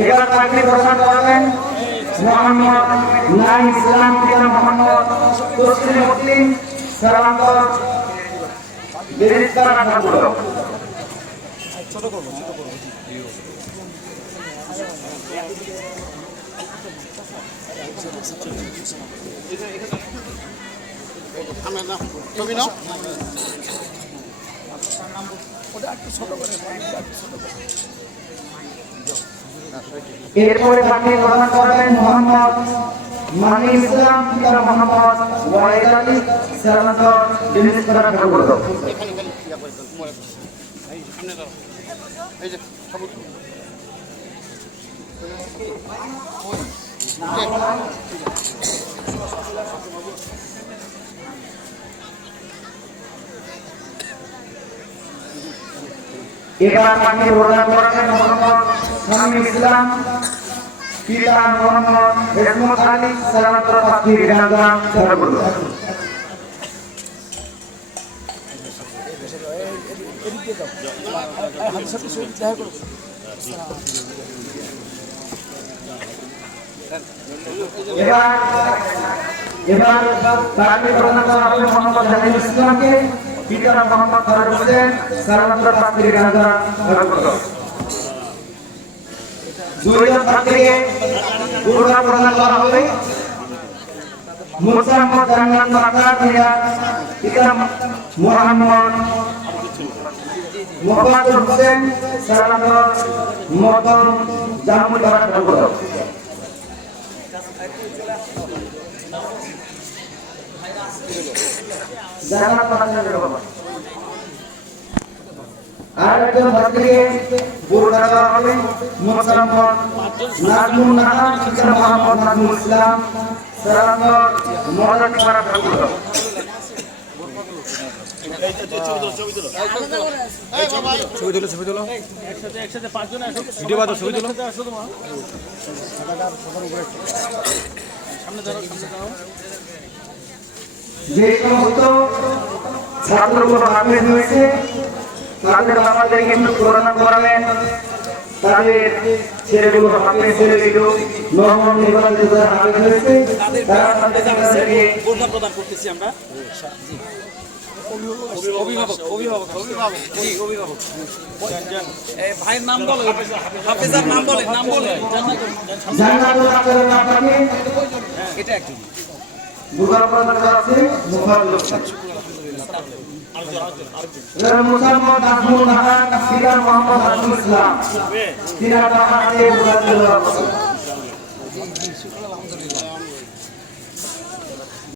এবার পাগড়ি প্রদান করবেন মোহাম্মদ নাইম ইসলাম পিতা মোহাম্মদ তসলিম উদ্দিন সালামত বেরিস্তার ঠাকুর। এরপরে পাগড়ি প্রদান করবেন মোহাম্মদ মানি ইসলাম পিতা মোহাম্মদ ঠাকুর এবার পাগড়ি প্রদান করবেন মোহাম্মদ শামীম ইসলাম। পিতা মোহাম্মদ হেসমত আলী সালামত পাগড়ি রাজা ঠাকুর এবার এবার প্রদান মোহাম্মদ জাহিদ ইসলামকে। পিতা মোহাম্মদ ফরাজ হোসেন সালামত পাগড়ি রাজা দুইজন ছাত্রীকে পুরস্কার প্রদান করা হবে। মুসাম্মদ জান্নাত আকার মিয়া পিতা মোহাম্মদ মোহাম্মদ হোসেন সালামত মদন জাহামুল ঠাকুর আর একজন ছাত্রীকে পুরস্কার দেওয়া হবে মোসাম্মদ নাজমুল নাহার পিতা মোহাম্মদ নাজমুল ইসলাম সালামত মহারাজ মারা ভিডিও বাদো ছবি তুলো। যে সমস্ত ছাত্রগুলো হাফেজ হয়েছে তাদের বাবাদেরকে একটু করোনা করাবেন। তাদের ছেলেগুলো হাফেজ হয়ে গেল নবম নির্বাচন যারা হাফেজ হয়েছে তারা তাদেরকে বোরখা প্রদান করতেছি আমরা অভিভাবক অভিভাবক অভিভাবক অভিভাবক ভাইয়ের নাম বলো। হাফেজার নাম বলে নাম বলে। এটা একজন প্রদান করা আছে মুফারুল মুসাম্মদ আজমুল নাহার পিতা মোহাম্মদ আসমুল ইসলাম। সিরাজ আছে বুখার